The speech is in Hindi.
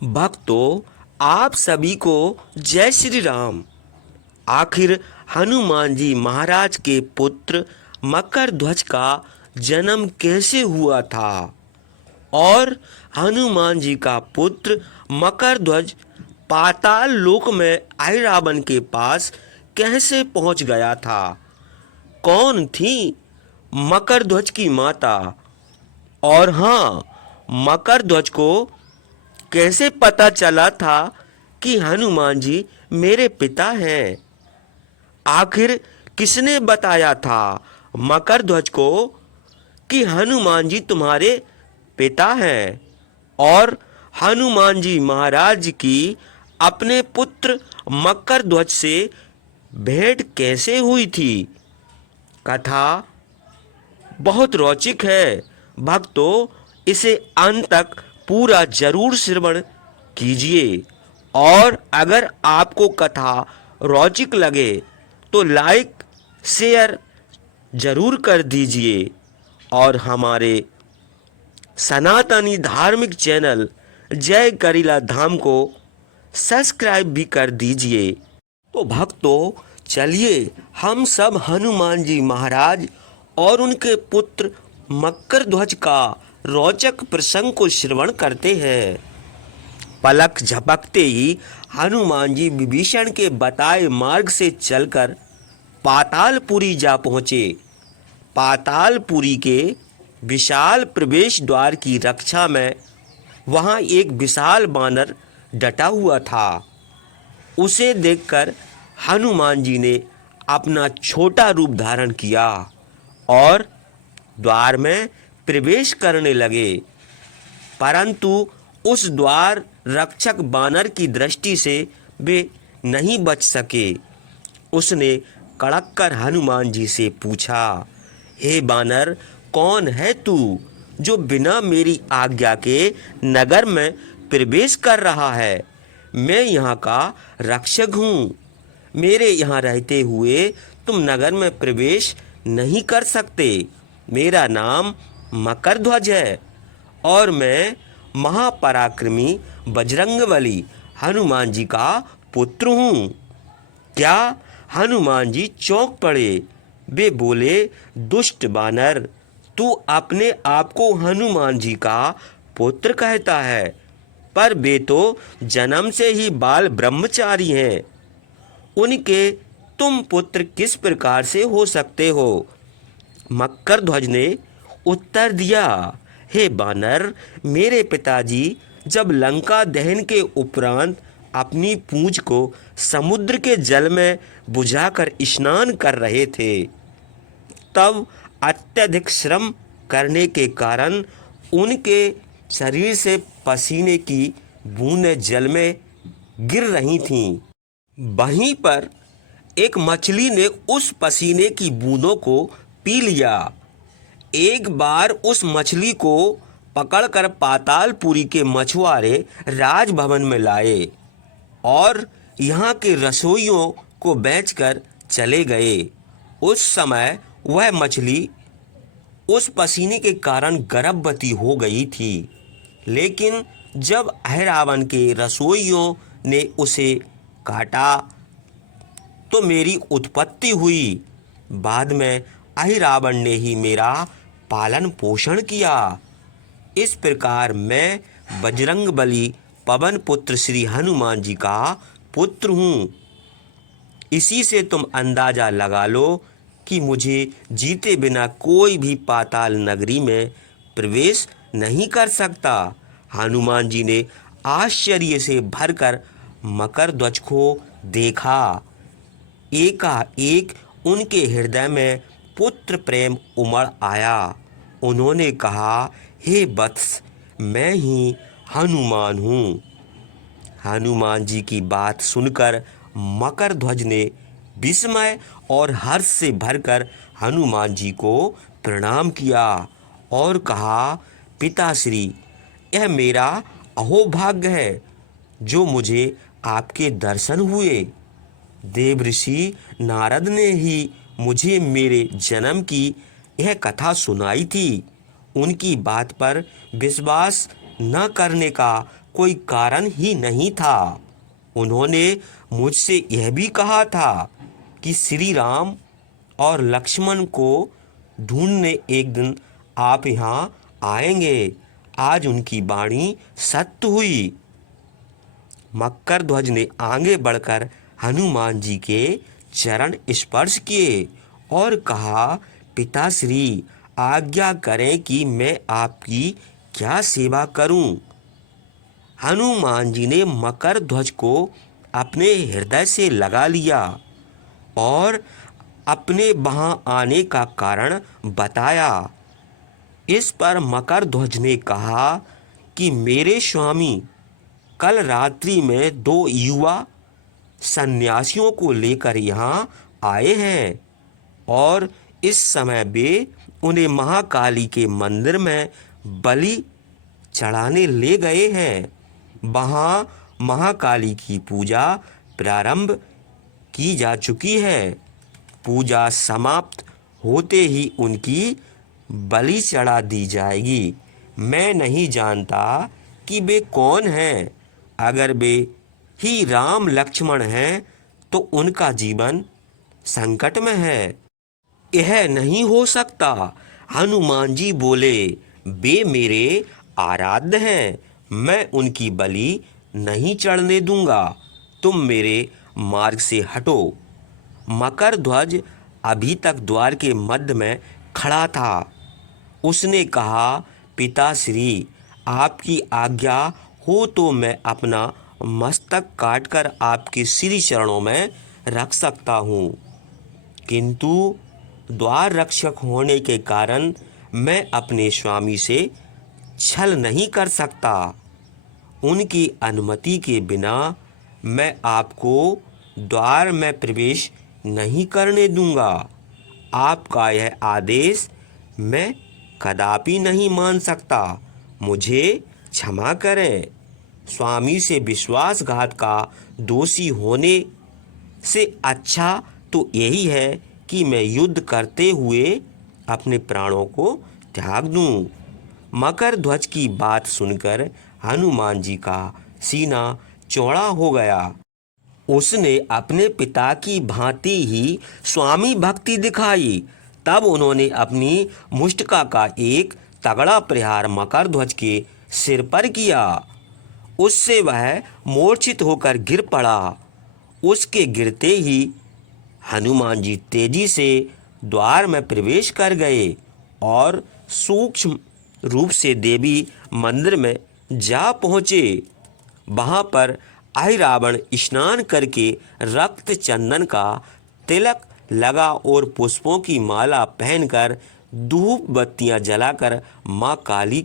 भक्तों, आप सभी को जय श्री राम। आखिर हनुमान जी महाराज के पुत्र मकर ध्वज का जन्म कैसे हुआ था और हनुमान जी का पुत्र मकर ध्वज पाताल लोक में अहिरावण के पास कैसे पहुंच गया था? कौन थी मकर ध्वज की माता? और हाँ, मकर ध्वज को कैसे पता चला था कि हनुमान जी मेरे पिता हैं? आखिर किसने बताया था मकर ध्वज को कि हनुमान जी तुम्हारे पिता हैं? और हनुमान जी महाराज की अपने पुत्र मकर ध्वज से भेंट कैसे हुई थी? कथा बहुत रोचक है। भक्तों, इसे अंत तक पूरा जरूर श्रवण कीजिए। और अगर आपको कथा रोचक लगे तो लाइक शेयर जरूर कर दीजिए और हमारे सनातनी धार्मिक चैनल जय करीला धाम को सब्सक्राइब भी कर दीजिए। तो भक्तों, चलिए हम सब हनुमान जी महाराज और उनके पुत्र मकर ध्वज का रोचक प्रसंग को श्रवण करते हैं। पलक झपकते ही हनुमान जी विभीषण के बताए मार्ग से चलकर पातालपुरी जा पहुँचे। पातालपुरी के विशाल प्रवेश द्वार की रक्षा में वहाँ एक विशाल बानर डटा हुआ था। उसे देखकर हनुमान जी ने अपना छोटा रूप धारण किया और द्वार में प्रवेश करने लगे, परंतु उस द्वार रक्षक बानर की दृष्टि से वे नहीं बच सके। उसने कड़क कर हनुमान जी से पूछा, हे बानर, कौन है तू जो बिना मेरी आज्ञा के नगर में प्रवेश कर रहा है? मैं यहाँ का रक्षक हूँ। मेरे यहाँ रहते हुए तुम नगर में प्रवेश नहीं कर सकते। मेरा नाम मकर ध्वज है और मैं महापराक्रमी बजरंगबली हनुमान जी का पुत्र हूँ। क्या? हनुमान जी चौंक पड़े। वे बोले, दुष्ट बानर, तू अपने आप को हनुमान जी का पुत्र कहता है, पर वे तो जन्म से ही बाल ब्रह्मचारी हैं। उनके तुम पुत्र किस प्रकार से हो सकते हो? मकर ध्वज ने उत्तर दिया, हे बानर, मेरे पिताजी जब लंका दहन के उपरांत अपनी पूंछ को समुद्र के जल में बुझाकर स्नान कर रहे थे, तब अत्यधिक श्रम करने के कारण उनके शरीर से पसीने की बूंदें जल में गिर रही थीं। वहीं पर एक मछली ने उस पसीने की बूंदों को पी लिया। एक बार उस मछली को पकड़कर पातालपुरी के मछुआरे राजभवन में लाए और यहाँ के रसोइयों को बेचकर चले गए। उस समय वह मछली उस पसीने के कारण गर्भवती हो गई थी, लेकिन जब अहिरावण के रसोइयों ने उसे काटा तो मेरी उत्पत्ति हुई। बाद में अहिरावण ने ही मेरा पालन पोषण किया। इस प्रकार मैं बजरंगबली पवन पुत्र श्री हनुमान जी का पुत्र हूँ। इसी से तुम अंदाजा लगा लो कि मुझे जीते बिना कोई भी पाताल नगरी में प्रवेश नहीं कर सकता। हनुमान जी ने आश्चर्य से भरकर मकर ध्वज को देखा। एकाएक उनके हृदय में पुत्र प्रेम उमड़ आया। उन्होंने कहा, हे वत्स, मैं ही हनुमान हूँ। हनुमान जी की बात सुनकर मकर ध्वज ने विस्मय और हर्ष से भरकर हनुमान जी को प्रणाम किया और कहा, पिताश्री, यह मेरा अहोभाग्य है जो मुझे आपके दर्शन हुए। देवऋषि नारद ने ही मुझे मेरे जन्म की यह कथा सुनाई थी। उनकी बात पर विश्वास न करने का कोई कारण ही नहीं था। उन्होंने मुझसे यह भी कहा था कि श्री राम और लक्ष्मण को ढूंढने एक दिन आप यहाँ आएंगे। आज उनकी वाणी सत्य हुई। मकर ध्वज ने आगे बढ़कर हनुमान जी के चरण स्पर्श किए और कहा, पिताश्री, आज्ञा करें कि मैं आपकी क्या सेवा करूं। हनुमान जी ने मकर ध्वज को अपने हृदय से लगा लिया और अपने वहां आने का कारण बताया। इस पर मकर ध्वज ने कहा कि मेरे स्वामी कल रात्रि में 2 युवा सन्यासियों को लेकर यहाँ आए हैं और इस समय वे उन्हें महाकाली के मंदिर में बलि चढ़ाने ले गए हैं। वहाँ महाकाली की पूजा प्रारंभ की जा चुकी है। पूजा समाप्त होते ही उनकी बलि चढ़ा दी जाएगी। मैं नहीं जानता कि वे कौन हैं। अगर वे ही राम लक्ष्मण हैं तो उनका जीवन संकट में है। यह नहीं हो सकता। हनुमान जी बोले, वे मेरे आराध्य हैं, मैं उनकी बलि नहीं चढ़ने दूंगा। तुम मेरे मार्ग से हटो। मकर ध्वज अभी तक द्वार के मध्य में खड़ा था। उसने कहा, पिताश्री, आपकी आज्ञा हो तो मैं अपना मस्तक काटकर आपके श्री चरणों में रख सकता हूँ, किंतु द्वार रक्षक होने के कारण मैं अपने स्वामी से छल नहीं कर सकता। उनकी अनुमति के बिना मैं आपको द्वार में प्रवेश नहीं करने दूंगा। आपका यह आदेश मैं कदापि नहीं मान सकता। मुझे क्षमा करें। स्वामी से विश्वासघात का दोषी होने से अच्छा तो यही है कि मैं युद्ध करते हुए अपने प्राणों को त्याग दूं। मकर ध्वज की बात सुनकर हनुमान जी का सीना चौड़ा हो गया। उसने अपने पिता की भांति ही स्वामी भक्ति दिखाई। तब उन्होंने अपनी मुष्टिका का एक तगड़ा प्रहार मकर ध्वज के सिर पर किया। उससे वह मूर्छित होकर गिर पड़ा। उसके गिरते ही हनुमान जी तेजी से द्वार में प्रवेश कर गए और सूक्ष्म रूप से देवी मंदिर में जा पहुँचे। वहाँ पर अहिरावण स्नान करके रक्त चंदन का तिलक लगा और पुष्पों की माला पहनकर धूप बत्तियां जलाकर माँ काली